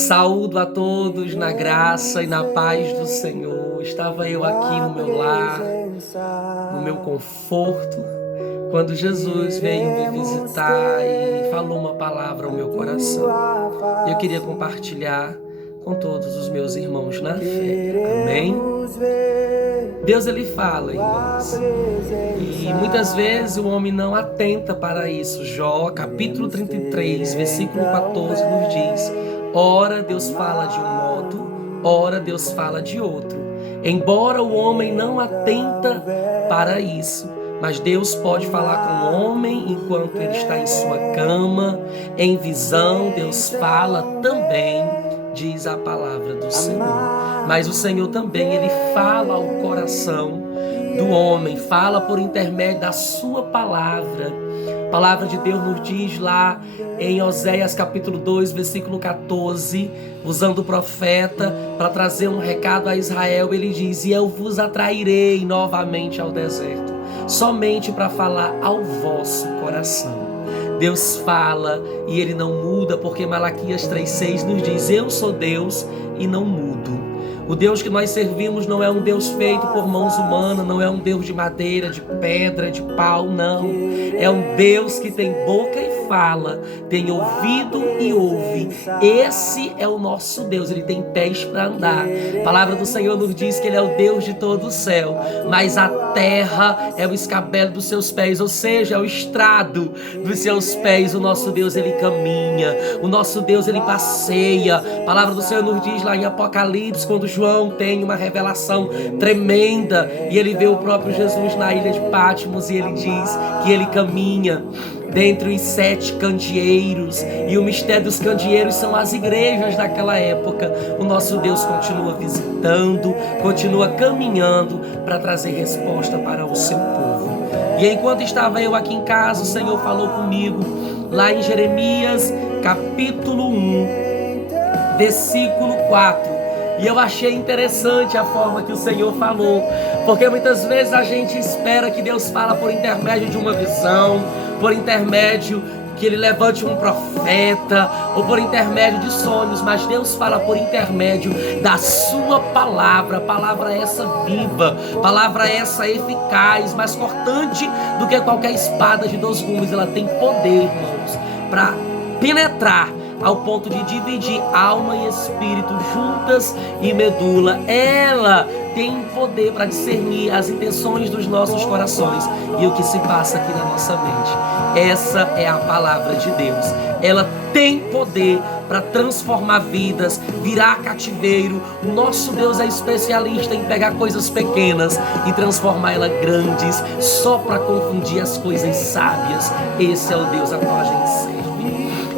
Saúdo a todos na graça e na paz do Senhor. Estava eu aqui no meu lar, no meu conforto, quando Jesus veio me visitar e falou uma palavra ao meu coração. Eu queria compartilhar com todos os meus irmãos na fé. Amém? Deus, ele fala, irmãos, e muitas vezes o homem não atenta para isso. Jó, capítulo 33, versículo 14, nos diz: ora Deus fala de um modo, ora Deus fala de outro. Embora o homem não atenta para isso, mas Deus pode falar com o homem enquanto ele está em sua cama, em visão. Deus fala também, diz a palavra do Senhor. Mas o Senhor também, ele fala ao coração do homem, fala por intermédio da sua palavra. A palavra de Deus nos diz lá em Oséias capítulo 2, versículo 14, usando o profeta para trazer um recado a Israel, ele diz: e eu vos atrairei novamente ao deserto, somente para falar ao vosso coração. Deus fala e ele não muda, porque Malaquias 3,6 nos diz: eu sou Deus e não mudo. O Deus que nós servimos não é um Deus feito por mãos humanas, não é um Deus de madeira, de pedra, de pau, não. É um Deus que tem boca e fala, tem ouvido e ouve. Esse é o nosso Deus, ele tem pés para andar. A palavra do Senhor nos diz que ele é o Deus de todo o céu, mas a terra é o escabelo dos seus pés, ou seja, é o estrado dos seus pés. O nosso Deus, ele caminha, o nosso Deus, ele passeia. A palavra do Senhor nos diz lá em Apocalipse, quando João tem uma revelação tremenda e ele vê o próprio Jesus na ilha de Patmos, e ele diz que ele caminha dentre os 7 candeeiros, e o mistério dos candeeiros são as igrejas daquela época. O nosso Deus continua visitando, continua caminhando para trazer resposta para o seu povo. E enquanto estava eu aqui em casa, o Senhor falou comigo lá em Jeremias capítulo 1, versículo 4. E eu achei interessante a forma que o Senhor falou, porque muitas vezes a gente espera que Deus fala por intermédio de uma visão, por intermédio que Ele levante um profeta, ou por intermédio de sonhos, mas Deus fala por intermédio da sua palavra essa viva, palavra essa eficaz, mais cortante do que qualquer espada de 2 gumes. Ela tem poder, irmãos, para penetrar ao ponto de dividir alma e espírito, juntas e medula. Ela tem poder para discernir as intenções dos nossos corações e o que se passa aqui na nossa mente. Essa é a palavra de Deus. Ela tem poder para transformar vidas, virar cativeiro. O nosso Deus é especialista em pegar coisas pequenas e transformar elas grandes, só para confundir as coisas sábias. Esse é o Deus a qual a gente serve.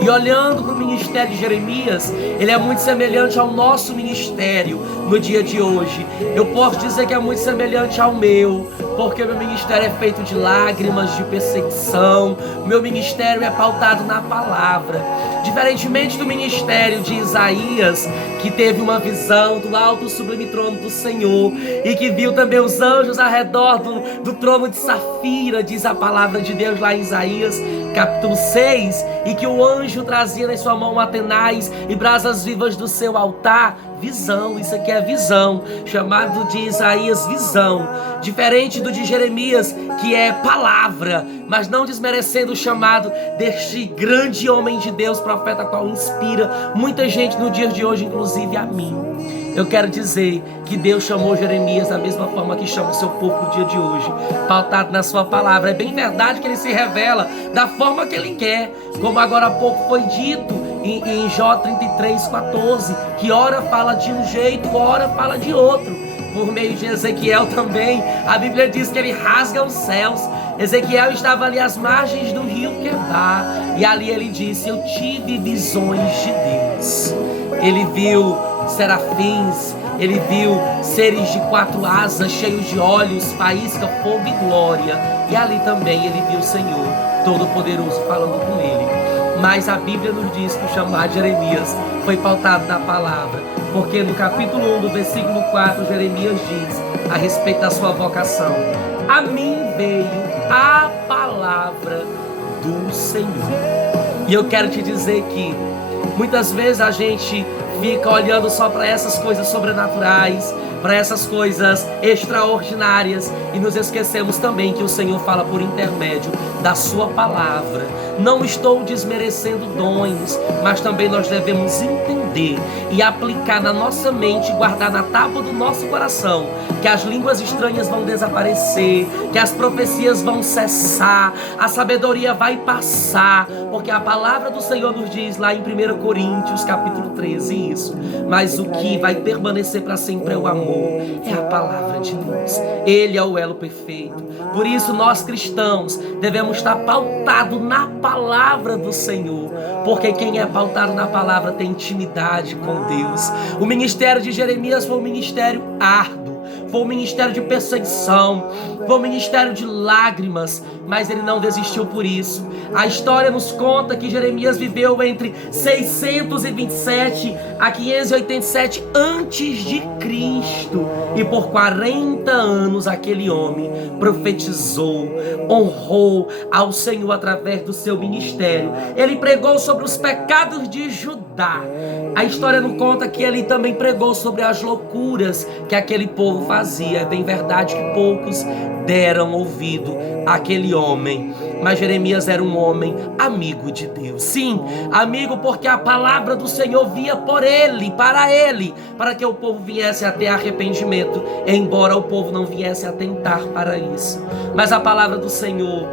E olhando para o ministério de Jeremias, ele é muito semelhante ao nosso ministério no dia de hoje. Eu posso dizer que é muito semelhante ao meu, porque meu ministério é feito de lágrimas, de perseguição. O meu ministério é pautado na palavra. Diferentemente do ministério de Isaías, que teve uma visão do alto sublime trono do Senhor e que viu também os anjos ao redor do trono de safira, diz a palavra de Deus lá em Isaías capítulo 6, e que o anjo trazia em sua mão atenais e brasas vivas do seu altar. Visão, isso aqui é visão, chamado de Isaías visão, diferente do de Jeremias, que é palavra, mas não desmerecendo o chamado deste grande homem de Deus, profeta, qual inspira muita gente no dia de hoje, inclusive a mim. Eu quero dizer que Deus chamou Jeremias da mesma forma que chama o seu povo no dia de hoje, pautado na sua palavra. É bem verdade que ele se revela da forma que ele quer, como agora há pouco foi dito em Jó 33,14, que ora fala de um jeito, ora fala de outro. Por meio de Ezequiel também, a Bíblia diz que ele rasga os céus. Ezequiel estava ali às margens do rio Quebar, e ali ele disse: eu tive visões de Deus. Ele viu serafins, ele viu seres de 4 asas, cheios de olhos, faísca, fogo e glória. E ali também ele viu o Senhor Todo-Poderoso falando com ele. Mas a Bíblia nos diz que o chamado de Jeremias foi pautado na palavra, porque no capítulo 1, do versículo 4, Jeremias diz a respeito da sua vocação: a mim veio a palavra do Senhor. E eu quero te dizer que muitas vezes a gente fica olhando só para essas coisas sobrenaturais, para essas coisas extraordinárias, e nos esquecemos também que o Senhor fala por intermédio da sua palavra. Não estou desmerecendo dons, mas também nós devemos entender e aplicar na nossa mente, guardar na tábua do nosso coração, que as línguas estranhas vão desaparecer, que as profecias vão cessar, a sabedoria vai passar, porque a palavra do Senhor nos diz lá em 1 Coríntios capítulo 13 isso. Mas o que vai permanecer para sempre é o amor, é a palavra de Deus. Ele é o elo perfeito. Por isso nós cristãos devemos estar pautados na palavra do Senhor, porque quem é pautado na palavra tem intimidade com Deus. O ministério de Jeremias foi um ministério árduo, foi um ministério de perseguição, foi um ministério de lágrimas, mas ele não desistiu por isso. A história nos conta que Jeremias viveu entre 627 a 587 antes de Cristo, e por 40 anos aquele homem profetizou, honrou ao Senhor através do seu ministério. Ele pregou sobre os pecados de Judá. A história nos conta que ele também pregou sobre as loucuras que aquele povo fazia. É bem verdade que poucos deram ouvido àquele homem, mas Jeremias era um homem amigo de Deus. Sim, amigo, porque a palavra do Senhor vinha por ele, para que o povo viesse a ter arrependimento, embora o povo não viesse a tentar para isso. Mas a palavra do Senhor,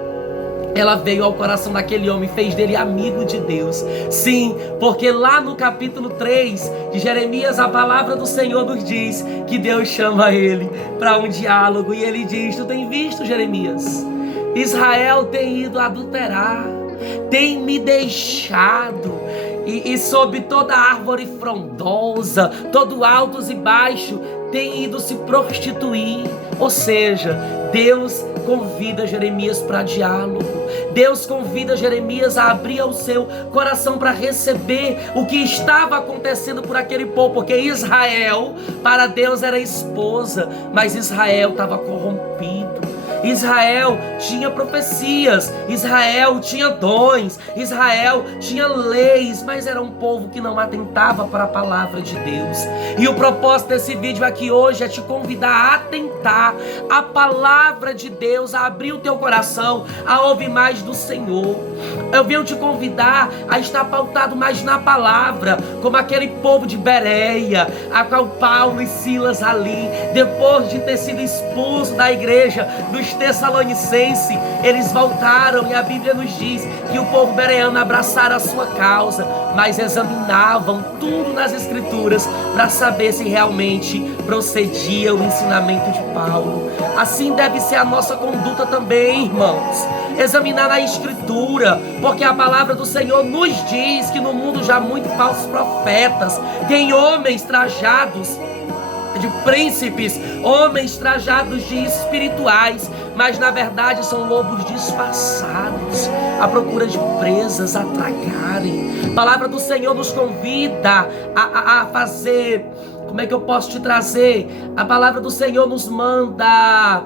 ela veio ao coração daquele homem, fez dele amigo de Deus. Sim, porque lá no capítulo 3 de Jeremias, a palavra do Senhor nos diz que Deus chama ele para um diálogo, e ele diz: tu tem visto, Jeremias? Israel tem ido adulterar, tem me deixado, e sob toda árvore frondosa, todo altos e baixo, tem ido se prostituir. Ou seja, Deus convida Jeremias para diálogo. Deus convida Jeremias a abrir o seu coração para receber o que estava acontecendo por aquele povo, porque Israel para Deus era esposa, mas Israel estava corrompido. Israel tinha profecias, Israel tinha dons, Israel tinha leis, mas era um povo que não atentava para a palavra de Deus. E o propósito desse vídeo aqui hoje é te convidar a atentar a palavra de Deus, a abrir o teu coração, a ouvir mais do Senhor. Eu venho te convidar a estar pautado mais na palavra, como aquele povo de Bereia, a qual Paulo e Silas ali, depois de ter sido expulso da igreja dos Tessalonicenses, eles voltaram, e a Bíblia nos diz que o povo bereano abraçaram a sua causa, mas examinavam tudo nas Escrituras para saber se realmente procedia o ensinamento de Paulo. Assim deve ser a nossa conduta também, irmãos. Examinar na Escritura, porque a palavra do Senhor nos diz que no mundo já há muitos falsos profetas, tem homens trajados de príncipes, homens trajados de espirituais, mas na verdade são lobos disfarçados, à procura de presas a tragarem. A palavra do Senhor nos convida a fazer, como é que eu posso te trazer? A palavra do Senhor nos manda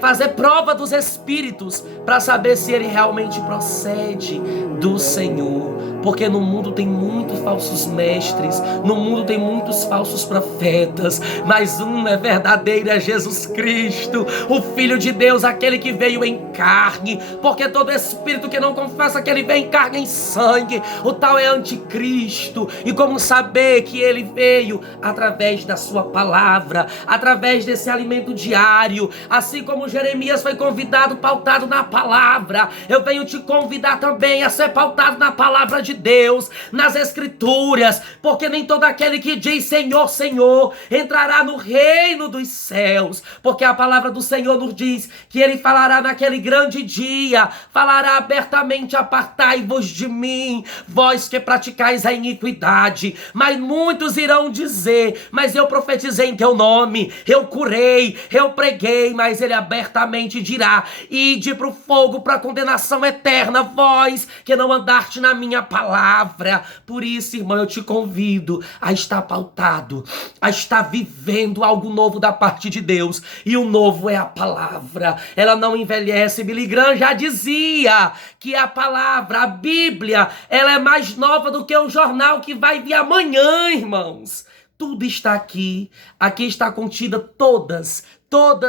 fazer prova dos espíritos para saber se ele realmente procede do Senhor. Porque no mundo tem muitos falsos mestres, no mundo tem muitos falsos profetas, mas um é verdadeiro, é Jesus Cristo, o Filho de Deus, aquele que veio em carne. Porque todo espírito que não confessa que ele veio em carne e em sangue, o tal é anticristo. E como saber que ele veio? Através da sua palavra, através desse alimento diário. Assim como Jeremias foi convidado, pautado na palavra, eu venho te convidar também a ser pautado na palavra de Deus, nas Escrituras, porque nem todo aquele que diz Senhor, Senhor, entrará no reino dos céus, porque a palavra do Senhor nos diz que ele falará naquele grande dia, falará abertamente: apartai-vos de mim, vós que praticais a iniquidade. Mas muitos irão dizer: mas eu profetizei em teu nome, eu curei, eu preguei. Mas ele abertamente dirá: ide para o fogo, para a condenação eterna, vós que não andaste na minha palavra. palavra. Por isso, irmão, eu te convido a estar pautado, a estar vivendo algo novo da parte de Deus. E o novo é a palavra. Ela não envelhece. Billy Graham já dizia que a palavra, a Bíblia, ela é mais nova do que o jornal que vai vir amanhã, irmãos. Tudo está aqui. Aqui está contida todas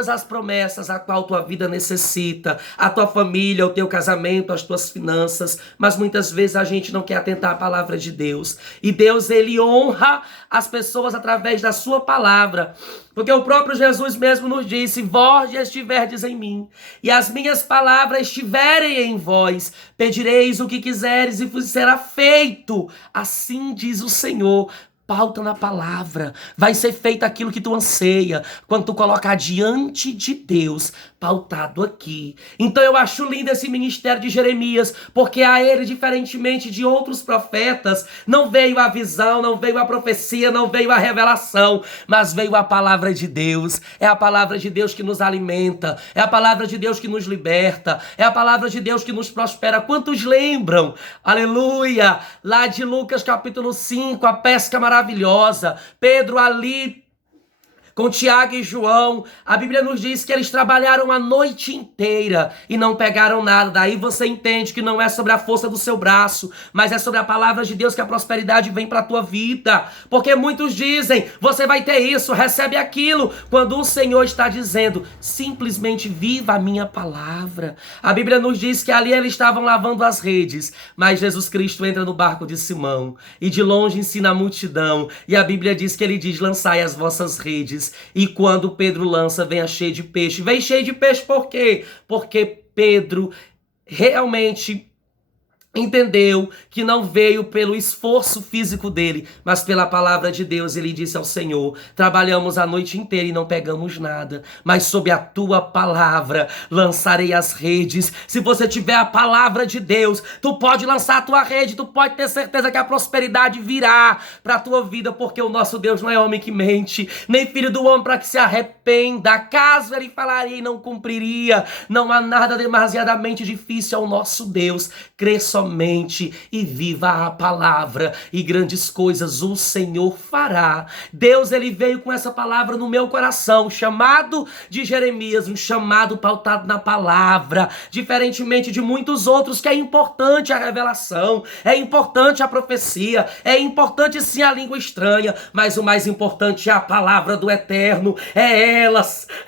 as promessas a qual tua vida necessita, a tua família, o teu casamento, as tuas finanças, mas muitas vezes a gente não quer atentar à palavra de Deus. E Deus, ele honra as pessoas através da sua palavra, porque o próprio Jesus mesmo nos disse: vós estiverdes em mim, e as minhas palavras estiverem em vós, pedireis o que quiseres e vos será feito. Assim diz o Senhor. Pauta na palavra, vai ser feito aquilo que tu anseia, quando tu colocar diante de Deus, pautado aqui. Então eu acho lindo esse ministério de Jeremias, porque a ele, diferentemente de outros profetas, não veio a visão, não veio a profecia, não veio a revelação, mas veio a palavra de Deus. É a palavra de Deus que nos alimenta, é a palavra de Deus que nos liberta, é a palavra de Deus que nos prospera. Quantos lembram, aleluia, lá de Lucas capítulo 5, a pesca maravilhosa, Pedro ali com Tiago e João, a Bíblia nos diz que eles trabalharam a noite inteira e não pegaram nada. Daí você entende que não é sobre a força do seu braço, mas é sobre a palavra de Deus que a prosperidade vem para a tua vida. Porque muitos dizem, você vai ter isso, recebe aquilo, quando o Senhor está dizendo, simplesmente viva a minha palavra. A Bíblia nos diz que ali eles estavam lavando as redes, mas Jesus Cristo entra no barco de Simão e de longe ensina a multidão. E a Bíblia diz que ele diz, lançai as vossas redes. E quando Pedro lança, vem cheio de peixe. Vem cheio de peixe por quê? Porque Pedro realmente entendeu que não veio pelo esforço físico dele, mas pela palavra de Deus. Ele disse ao Senhor, trabalhamos a noite inteira e não pegamos nada, mas sob a tua palavra lançarei as redes. Se você tiver a palavra de Deus, tu pode lançar a tua rede, tu pode ter certeza que a prosperidade virá para a tua vida, porque o nosso Deus não é homem que mente, nem filho do homem para que se arrependa. Caso ele falaria e não cumpriria. Não há nada demasiadamente difícil ao nosso Deus. Crê somente e viva a palavra, e grandes coisas o Senhor fará. Deus, ele veio com essa palavra no meu coração, um chamado de Jeremias, um chamado pautado na palavra, diferentemente de muitos outros, que é importante a revelação, é importante a profecia, é importante sim a língua estranha, mas o mais importante é a palavra do Eterno. É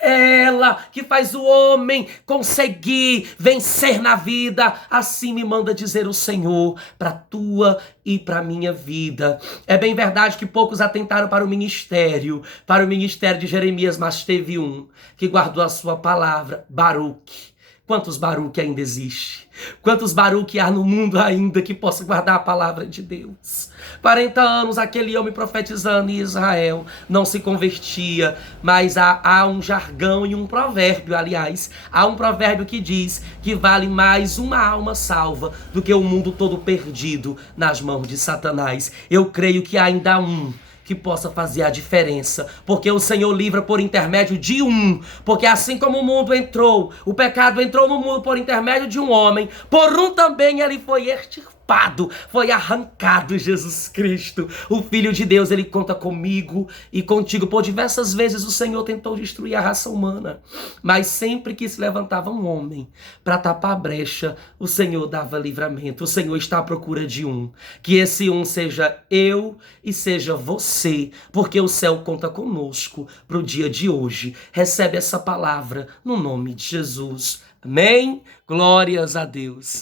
ela que faz o homem conseguir vencer na vida. Assim me manda dizer o Senhor para a tua e para a minha vida. É bem verdade que poucos atentaram para o ministério de Jeremias, mas teve um que guardou a sua palavra, Baruque. Quantos Baruque ainda existe? Quantos Baruque há no mundo ainda que possa guardar a palavra de Deus? 40 anos aquele homem profetizando em Israel não se convertia, mas há um jargão e um provérbio, aliás. Há um provérbio que diz que vale mais uma alma salva do que o mundo todo perdido nas mãos de Satanás. Eu creio que há ainda um que possa fazer a diferença, porque o Senhor livra por intermédio de um, porque assim como o mundo entrou, o pecado entrou no mundo por intermédio de um homem, por um também ele foi extirpado, foi arrancado. Jesus Cristo, o Filho de Deus, ele conta comigo e contigo. Por diversas vezes o Senhor tentou destruir a raça humana, mas sempre que se levantava um homem para tapar a brecha, o Senhor dava livramento. O Senhor está à procura de um, que esse um seja eu e seja você, porque o céu conta conosco para o dia de hoje. Recebe essa palavra no nome de Jesus. Amém? Glórias a Deus.